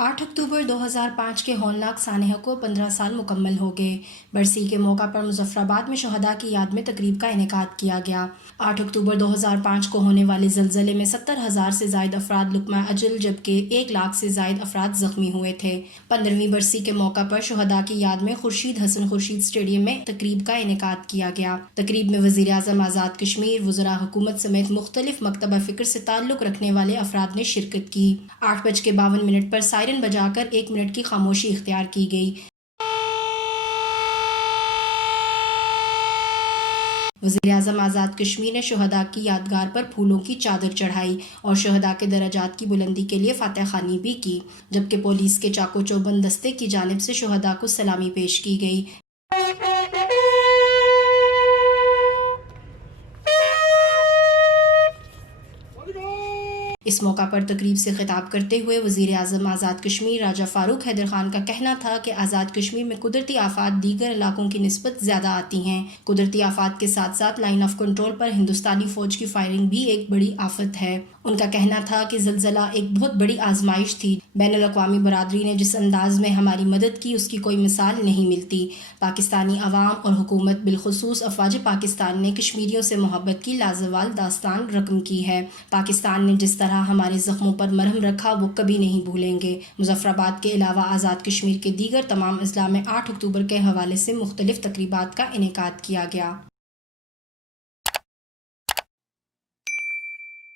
8 اکتوبر 2005 کے ہولناک سانحہ کو 15 سال مکمل ہو گئے۔ برسی کے موقع پر مظفرآباد میں شہداء کی یاد میں تقریب کا انعقاد کیا گیا۔ 8 اکتوبر 2005 کو ہونے والے زلزلے میں 70,000 سے زائد افراد لقمہ اجل جبکہ 1 لاکھ سے زائد افراد زخمی ہوئے تھے۔ 15ویں برسی کے موقع پر شہداء کی یاد میں خورشید حسن خورشید اسٹیڈیم میں تقریب کا انعقاد کیا گیا۔ تقریب میں وزیر اعظم آزاد کشمیر، وزراء حکومت سمیت مختلف مکتبہ فکر سے تعلق رکھنے والے افراد نے شرکت کی۔ 8:52 پر سائرن بجا کر 1 منٹ کی خاموشی اختیار کی گئی۔ وزیر اعظم آزاد کشمیر نے شہداء کی یادگار پر پھولوں کی چادر چڑھائی اور شہداء کے درجات کی بلندی کے لیے فاتح خوانی بھی کی، جبکہ پولیس کے چاق و چوبند دستے کی جانب سے شہداء کو سلامی پیش کی گئی۔ اس موقع پر تقریب سے خطاب کرتے ہوئے وزیر اعظم آزاد کشمیر راجہ فاروق حیدر خان کا کہنا تھا کہ آزاد کشمیر میں قدرتی آفات دیگر علاقوں کی نسبت زیادہ آتی ہیں۔ قدرتی آفات کے ساتھ ساتھ لائن آف کنٹرول پر ہندوستانی فوج کی فائرنگ بھی ایک بڑی آفت ہے۔ ان کا کہنا تھا کہ زلزلہ ایک بہت بڑی آزمائش تھی۔ بین الاقوامی برادری نے جس انداز میں ہماری مدد کی اس کی کوئی مثال نہیں ملتی۔ پاکستانی عوام اور حکومت بالخصوص افواج پاکستان نے کشمیریوں سے محبت کی لازوال داستان رقم کی ہے۔ پاکستان نے جس طرح ہمارے زخموں پر مرہم رکھا وہ کبھی نہیں بھولیں گے۔ مظفرآباد کے علاوہ آزاد کشمیر کے دیگر تمام اضلاع میں 8 اکتوبر کے حوالے سے مختلف تقریبات کا انعقاد کیا گیا۔